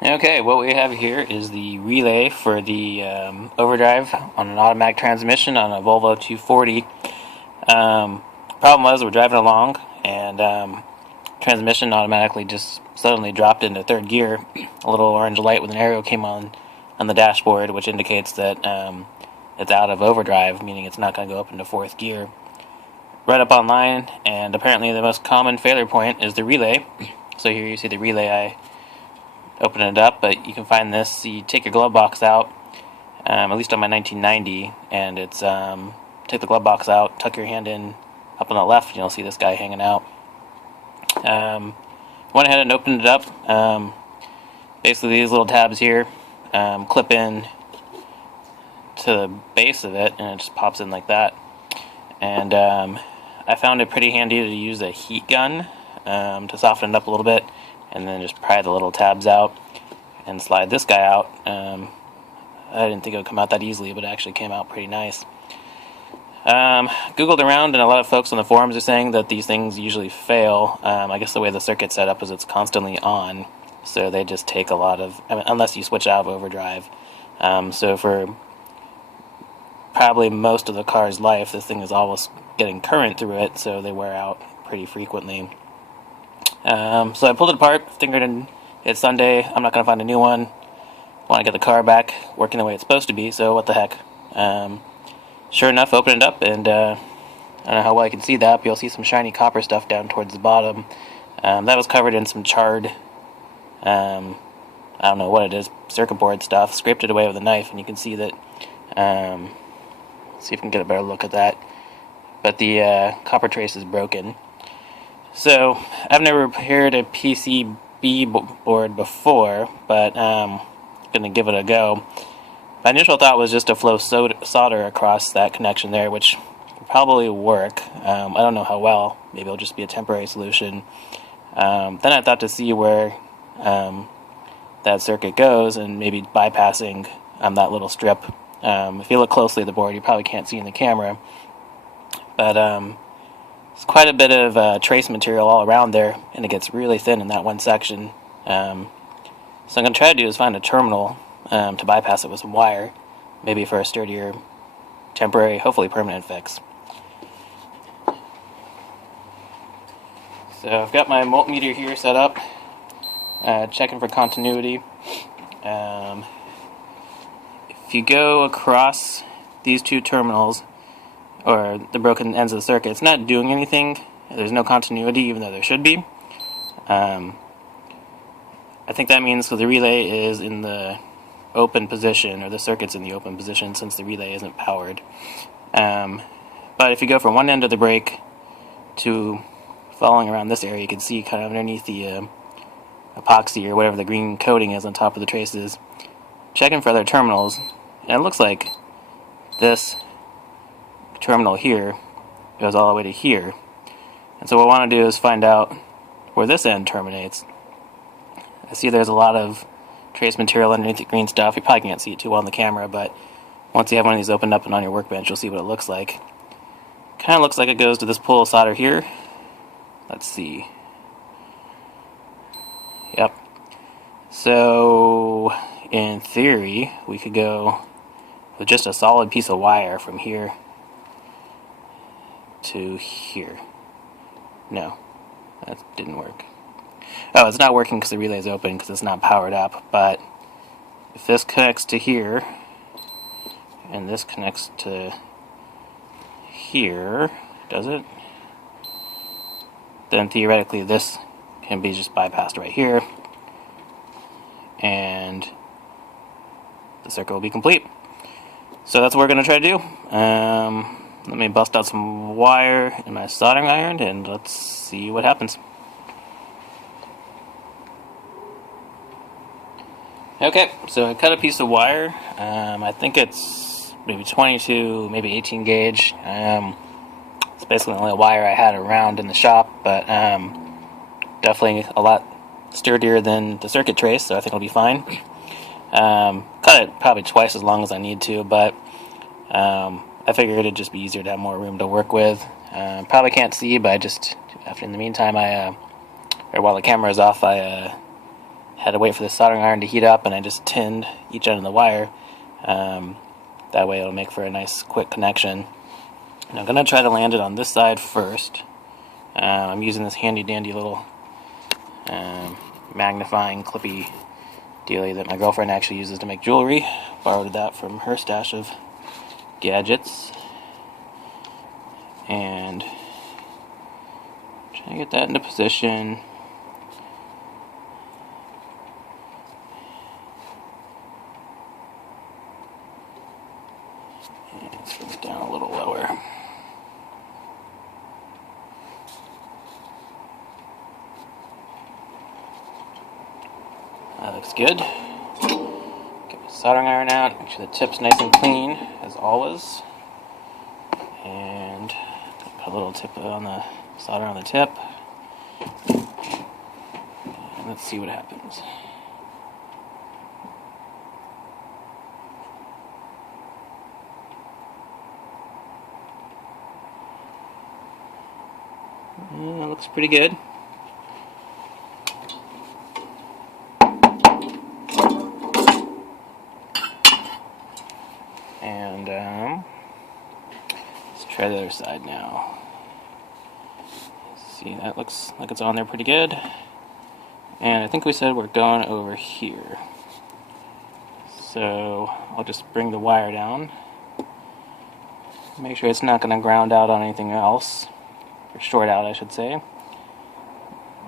Okay, what we have here is the relay for the overdrive on an automatic transmission on a Volvo 240. Problem was we're driving along and transmission automatically just suddenly dropped into third gear. A little orange light with an arrow came on the dashboard, which indicates that it's out of overdrive, meaning it's not going to go up into fourth gear. Read up online, and apparently the most common failure point is the relay. So here you see the relay. I open it up, but you can find this. You take your glove box out, at least on my 1990, and it's take the glove box out, tuck your hand in up on the left, and you'll see this guy hanging out. Went ahead and opened it up. Basically, these little tabs here clip in to the base of it, and it just pops in like that. And I found it pretty handy to use a heat gun to soften it up a little bit, and then just pry the little tabs out and slide this guy out. I didn't think it would come out that easily, but it actually came out pretty nice. Googled around, and a lot of folks on the forums are saying that these things usually fail. I guess the way the circuit's set up is it's constantly on, so they just take a lot of, unless you switch out of overdrive. So for probably most of the car's life, this thing is always getting current through it, so they wear out pretty frequently. So I pulled it apart, figured it's Sunday, I'm not going to find a new one. Want to get the car back working the way it's supposed to be, so what the heck. Sure enough, open it up, and I don't know how well I can see that, but you'll see some shiny copper stuff down towards the bottom. That was covered in some charred, I don't know what it is, circuit board stuff. Scraped it away with a knife, and you can see that, see if we can get a better look at that. But the copper trace is broken. So, I've never repaired a PCB board before, but I'm going to give it a go. My initial thought was just to flow solder across that connection there, which will probably work. I don't know how well. Maybe it'll just be a temporary solution. Then I thought to see where that circuit goes, and maybe bypassing that little strip. If you look closely at the board, you probably can't see in the camera, but it's quite a bit of trace material all around there, and it gets really thin in that one section. So I'm going to try to do is find a terminal to bypass it with some wire, maybe for a sturdier, temporary, hopefully permanent fix. So I've got my multimeter here set up, checking for continuity. If you go across these two terminals, or the broken ends of the circuit, it's not doing anything. There's no continuity, even though there should be. I think that means the relay is in the open position, or the circuit's in the open position, since the relay isn't powered. But if you go from one end of the brake to following around this area, you can see kind of underneath the epoxy or whatever the green coating is on top of the traces, checking for other terminals, and it looks like this terminal here goes all the way to here. And so what I want to do is find out where this end terminates. I see there's a lot of trace material underneath the green stuff. You probably can't see it too well on the camera, but once you have one of these opened up and on your workbench, you'll see what it looks like. Kind of looks like it goes to this pull of solder here. Let's see. Yep. So, in theory, we could go with just a solid piece of wire from here to here. No, that didn't work. Oh, it's not working because the relay is open because it's not powered up, but if this connects to here, and this connects to here, does it? Then theoretically this can be just bypassed right here, and the circuit will be complete. So that's what we're going to try to do. Let me bust out some wire in my soldering iron, and let's see what happens. Okay, so I cut a piece of wire. I think it's maybe 22, maybe 18 gauge. It's basically the only wire I had around in the shop, but definitely a lot sturdier than the circuit trace, so I think it'll be fine. Cut it probably twice as long as I need to, but I figured it'd just be easier to have more room to work with. Probably can't see, but in the meantime, or while the camera is off, I had to wait for the soldering iron to heat up, and I just tinned each end of the wire. That way it'll make for a nice quick connection. And I'm going to try to land it on this side first. I'm using this handy dandy little magnifying clippy dealie that my girlfriend actually uses to make jewelry. Borrowed that from her stash of gadgets. And try to get that into position. And let's bring it down a little lower. That looks good. Get my soldering iron out, make sure the tip's nice and clean, as always. And put a little tip on the solder on the tip. And let's see what happens. It looks pretty good. And let's try the other side now. See, that looks like it's on there pretty good. And I think we said we're going over here. So I'll just bring the wire down. Make sure it's not going to ground out on anything else. Or short out, I should say. I'm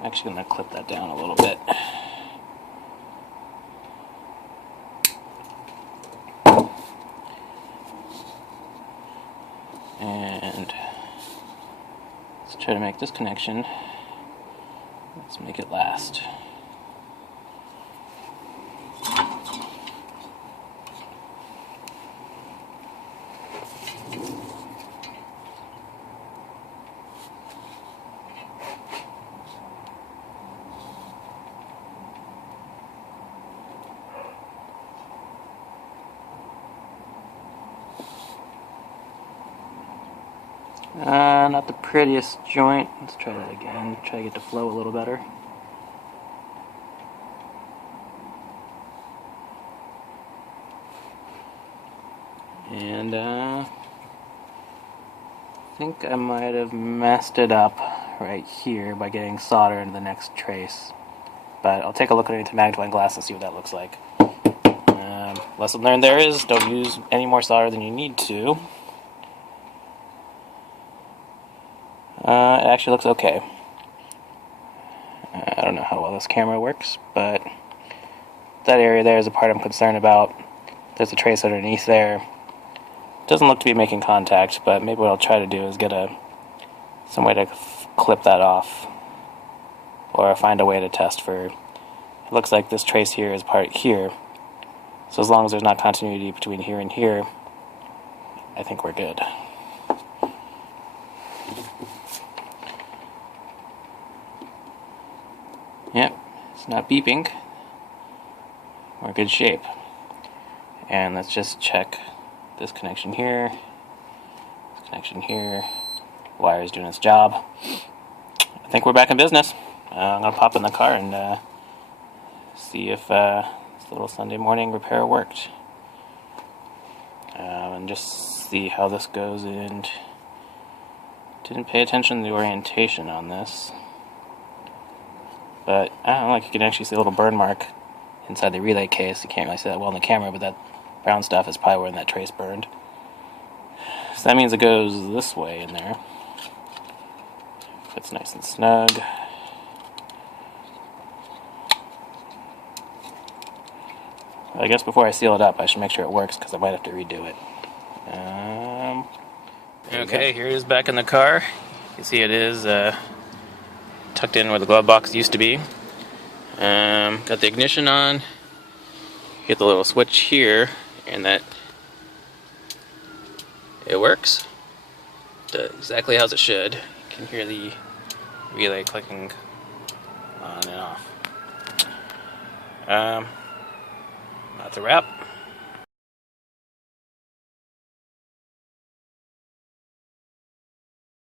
actually going to clip that down a little bit. And let's try to make this connection. Let's make it last. Not the prettiest joint. Let's try that again. Try to get the flow a little better. And I think I might have messed it up right here by getting solder into the next trace. But I'll take a look at it into magnifying glass and see what that looks like. Lesson learned there is, don't use any more solder than you need to. It actually looks okay. I don't know how well this camera works, but that area there is the part I'm concerned about. There's a trace underneath there. It doesn't look to be making contact, but maybe what I'll try to do is get some way to clip that off, or find a way to test for. It looks like this trace here is part here, so as long as there's not continuity between here and here, I think we're good. Yep, it's not beeping. We're in good shape. And let's just check this connection here, this connection here. Wire is doing its job. I think we're back in business. I'm going to pop in the car and see if this little Sunday morning repair worked. And just see how this goes. And didn't pay attention to the orientation on this. But I don't know, like you can actually see a little burn mark inside the relay case. You can't really see that well in the camera, but that brown stuff is probably where that trace burned. So that means it goes this way in there. Fits nice and snug. Well, I guess before I seal it up, I should make sure it works, because I might have to redo it. Okay, here it is back in the car. You can see it is tucked in where the glove box used to be. Got the ignition on. Hit the little switch here, and that it works. Does exactly as it should. You can hear the relay clicking on and off. That's a wrap.